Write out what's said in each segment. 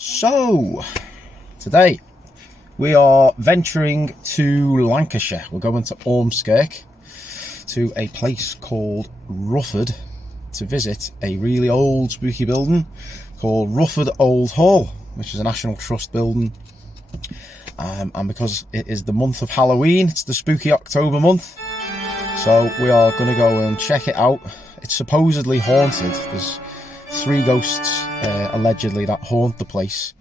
So, today we are venturing to Lancashire. We're going to Ormskirk to a place called Rufford to visit a really old spooky building called Rufford Old Hall, which is a National Trust building. And because it is the month of Halloween, it's the spooky October month, so we are going to go and check it out. It's supposedly haunted. There's 3 ghosts allegedly that haunt the place,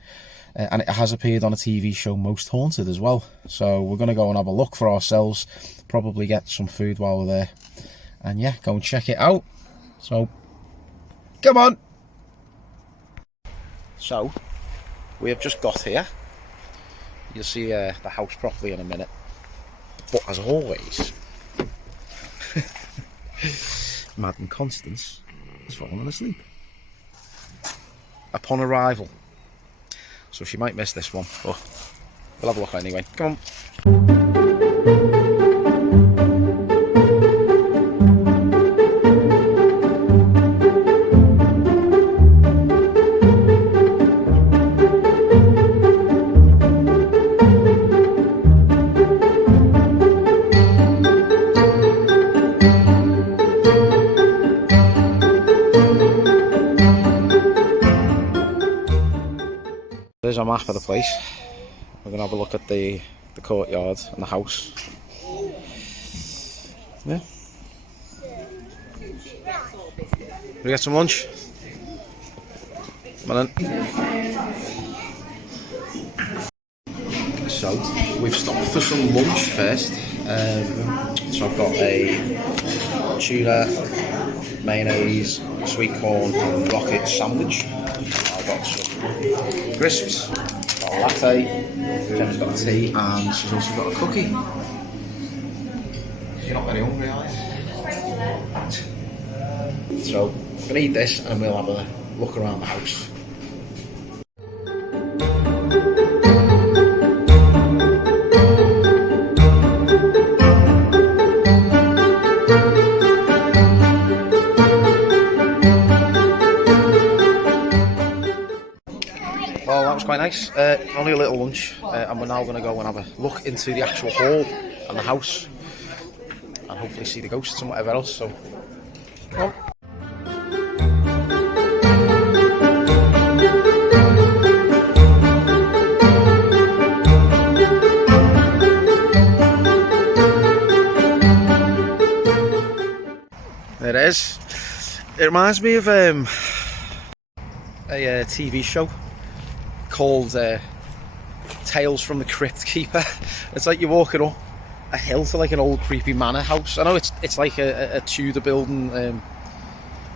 and it has appeared on a TV show, Most Haunted, as well. So we're going to go and have a look for ourselves, probably get some food while we're there, and yeah, go and check it out. So come on. So we have just got here. You'll see the house properly in a minute, but as always, Madam Constance has fallen asleep upon arrival, so she might miss this one, but we'll have a look anyway. Come on. There's a map of the place. We're going to have a look at the courtyard and the house. Yeah. We get some lunch? Come on in. So, we've stopped for some lunch first. So I've got a tuna, mayonnaise, sweet corn and rocket sandwich. I've got some crisps, got a latte, Gemma's got a tea, and she's also got a cookie. You're not very hungry, are you? So, we're going to eat this and we'll have a look around the house. Well, that was quite nice. Only a little lunch, and we're now going to go and have a look into the actual hall and the house, and hopefully see the ghosts and whatever else. So, well. There it is. It reminds me of a TV show called Tales from the Crypt Keeper. It's like you're walking up a hill to like an old creepy manor house. I know it's like a Tudor building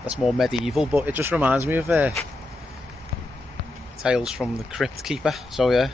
that's more medieval, but it just reminds me of Tales from the Crypt Keeper. So yeah.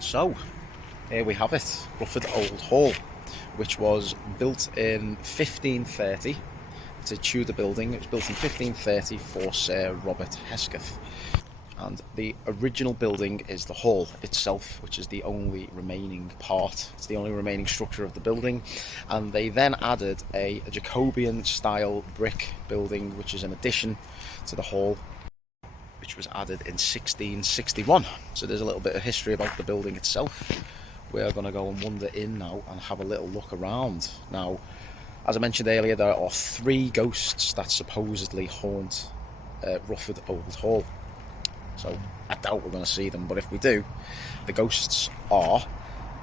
So, here we have it, Rufford Old Hall, which was built in 1530 It's a Tudor building. It was built in 1530 for Sir Robert Hesketh. And the original building is the hall itself, which is the only remaining part. It's the only remaining structure of the building. And they then added a Jacobean style brick building, which is an addition to the hall, which was added in 1661. So there's a little bit of history about the building itself. We're going to go and wander in now and have a little look around. Now, as I mentioned earlier, there are 3 ghosts that supposedly haunt Rufford Old Hall. So I doubt we're going to see them, but if we do, the ghosts are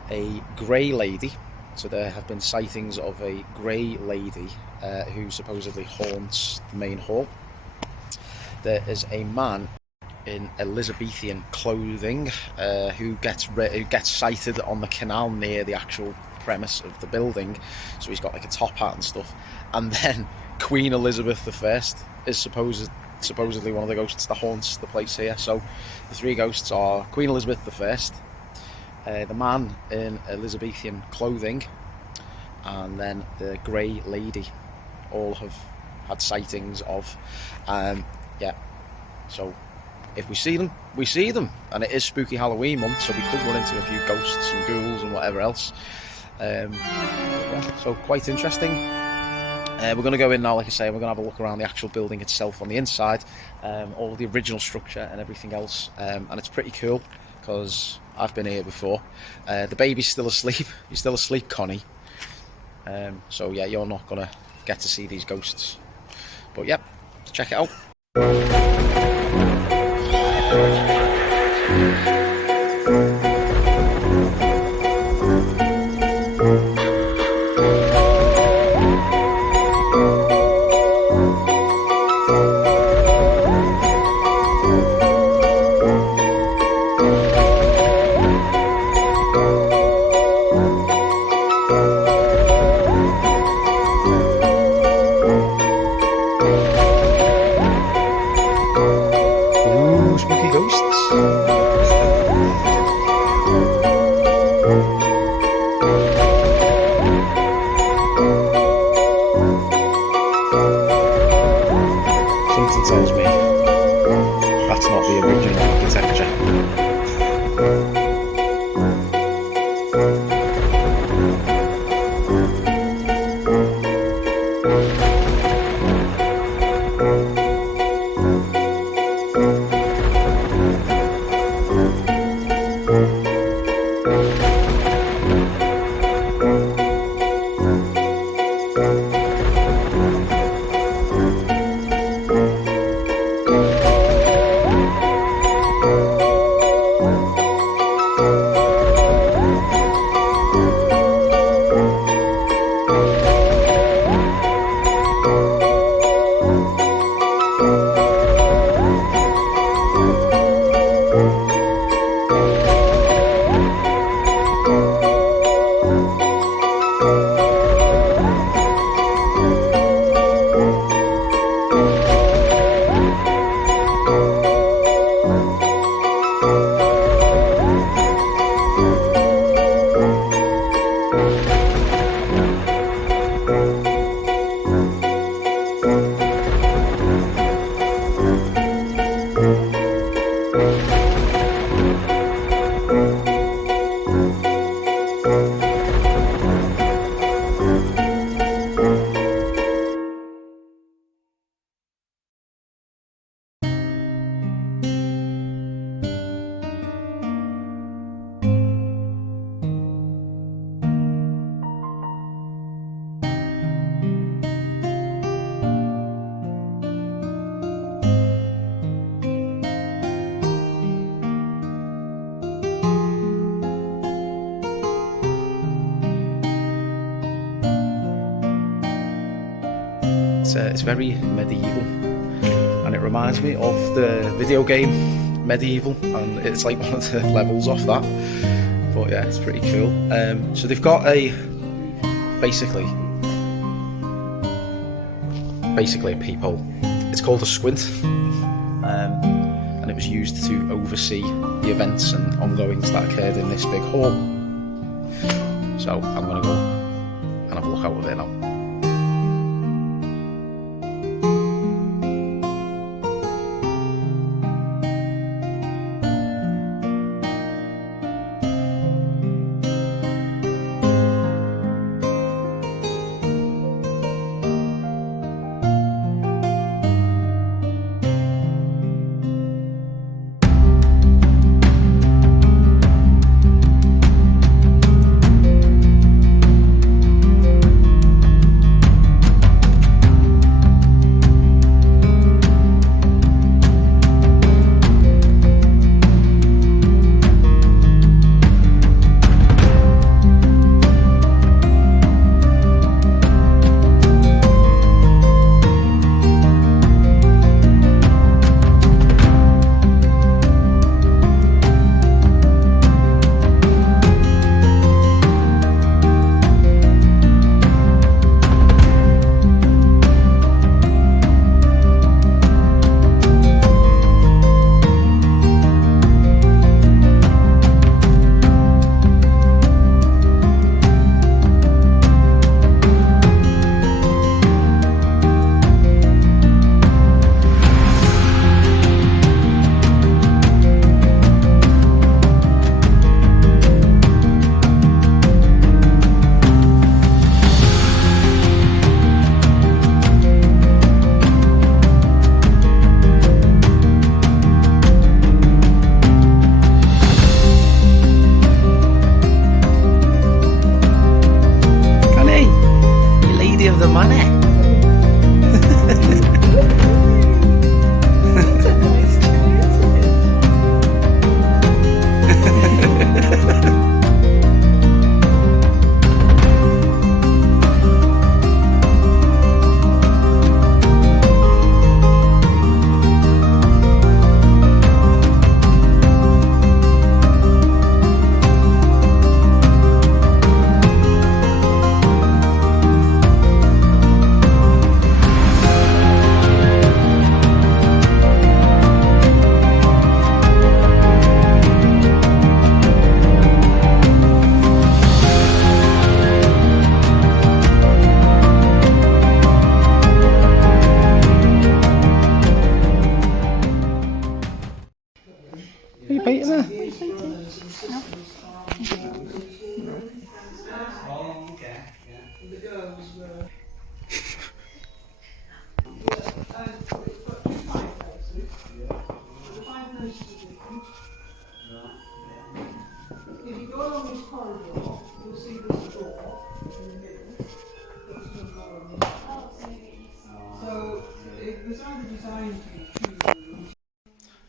a grey lady. So there have been sightings of a grey lady who supposedly haunts the main hall. There is a man in Elizabethan clothing who gets sighted on the canal near the actual premise of the building. So he's got like a top hat and stuff. And then Queen Elizabeth I is supposedly one of the ghosts that haunts the place here. So the 3 ghosts are Queen Elizabeth I, the man in Elizabethan clothing, and then the grey lady. All have had sightings of. Yeah, so if we see them, we see them. And it is spooky Halloween month, so we could run into a few ghosts and ghouls and whatever else. Yeah, so quite interesting. We're going to go in now, like I say, we're going to have a look around the actual building itself on the inside, all of the original structure and everything else. And it's pretty cool, because I've been here before. The baby's still asleep. He's still asleep, Connie. So yeah, you're not going to get to see these ghosts. But yep, let's check it out. Spooky ghosts. Something tells me that's not the original architecture. It's very medieval, and it reminds me of the video game Medieval, and it's like one of the levels off that. But yeah, it's pretty cool. So they've got basically a peephole. It's called a squint, and it was used to oversee the events and ongoings that occurred in this big hall. So I'm going to go and have a look out of it now.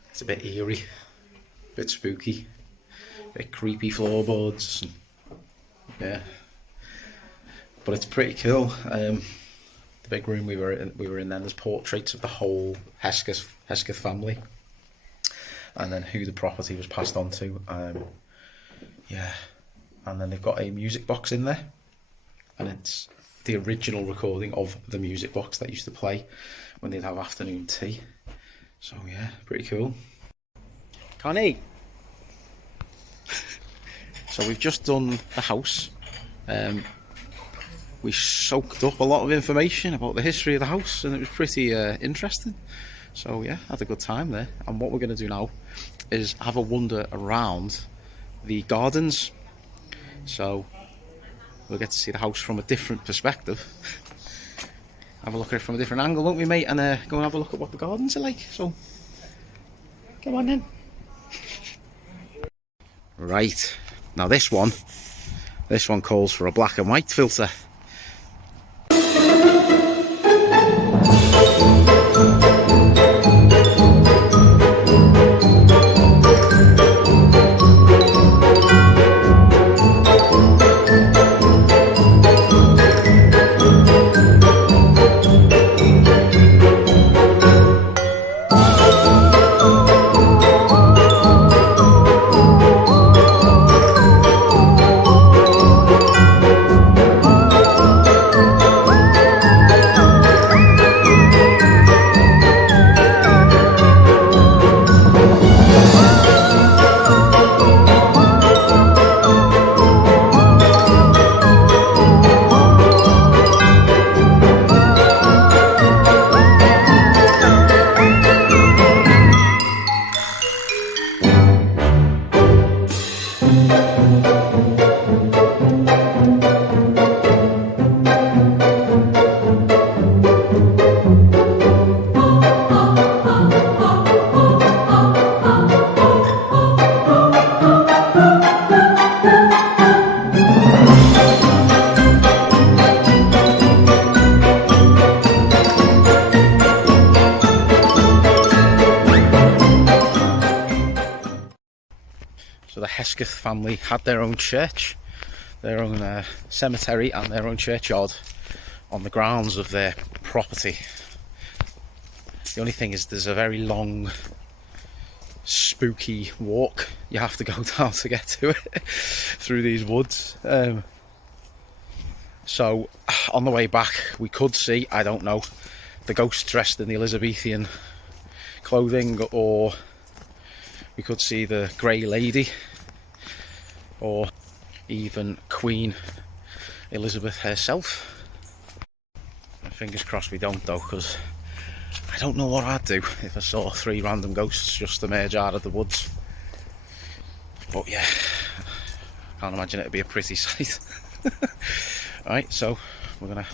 It's a bit eerie, a bit spooky, a bit creepy floorboards. Yeah, but it's pretty cool. The big room we were in then, there's portraits of the whole Hesketh family, and then who the property was passed on to. Yeah, and then they've got a music box in there, and it's the original recording of the music box that used to play when they'd have afternoon tea. So yeah, pretty cool. Connie! So we've just done the house. We soaked up a lot of information about the history of the house, and it was pretty interesting. So yeah, had a good time there. And what we're going to do now is have a wander around the gardens. So we'll get to see the house from a different perspective. Have a look at it from a different angle, won't we, mate? And go and have a look at what the gardens are like. So come on then. Right, now this one calls for a black and white filter. So the Hesketh family had their own church, their own cemetery and their own churchyard on the grounds of their property. The only thing is there's a very long, spooky walk you have to go down to get to it through these woods. So on the way back we could see, I don't know, the ghost dressed in the Elizabethan clothing, or we could see the Grey Lady, or even Queen Elizabeth herself. Fingers crossed we don't though, because I don't know what I'd do if I saw 3 random ghosts just emerge out of the woods. But yeah, I can't imagine it'd be a pretty sight. Right, so we're gonna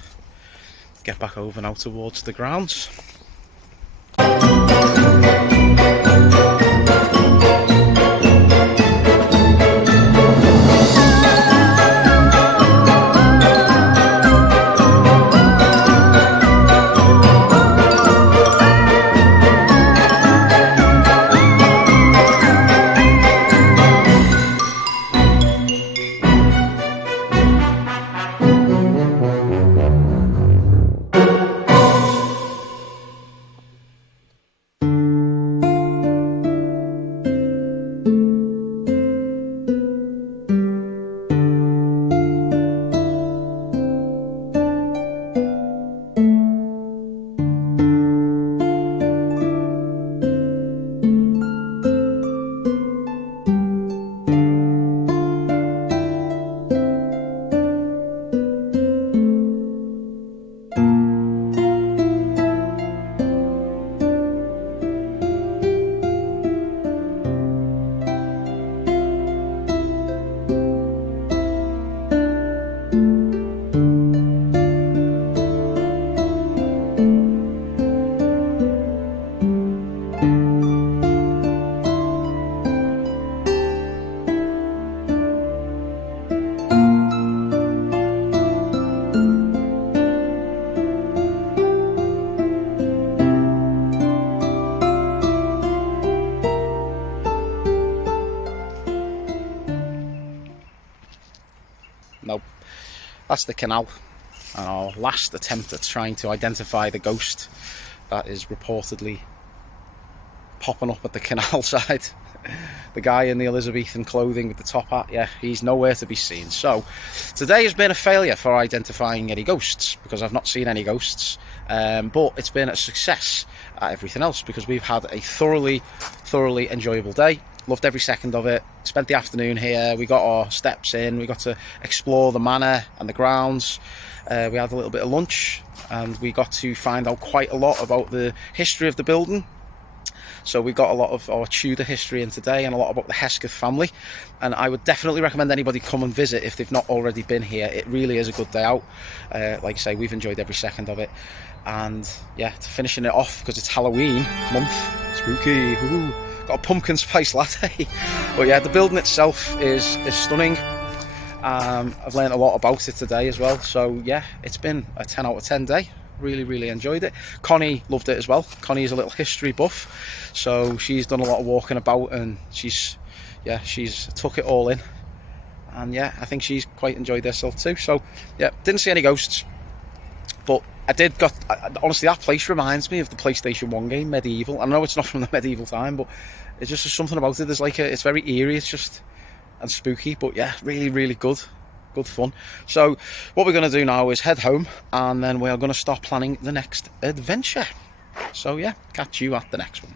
get back over now towards the grounds. that's the canal, and our last attempt at trying to identify the ghost that is reportedly popping up at the canal side. The guy in the Elizabethan clothing with the top hat, yeah, he's nowhere to be seen. So today has been a failure for identifying any ghosts, because I've not seen any ghosts, but it's been a success at everything else, because we've had a thoroughly enjoyable day. Loved every second of it. Spent the afternoon here, we got our steps in, we got to explore the manor and the grounds. We had a little bit of lunch, and we got to find out quite a lot about the history of the building. So we got a lot of our Tudor history in today, and a lot about the Hesketh family, and I would definitely recommend anybody come and visit if they've not already been here. It really is a good day out. Like I say, we've enjoyed every second of it, and yeah, finishing it off because it's Halloween month. Spooky. Ooh. Got a pumpkin spice latte. But yeah, the building itself is stunning. I've learned a lot about it today as well, so yeah, it's been a 10 out of 10 day. Really enjoyed it. Connie loved it as well. Connie is a little history buff, so she's done a lot of walking about, and she's took it all in, and yeah, I think she's quite enjoyed herself too. So yeah, didn't see any ghosts, but honestly, that place reminds me of the PlayStation 1 game Medieval. I know it's not from the medieval time, but it's just something about it. There's like it's very eerie, it's just, and spooky, but yeah, really good fun. So what we're going to do now is head home, and then we are going to start planning the next adventure. So yeah, catch you at the next one.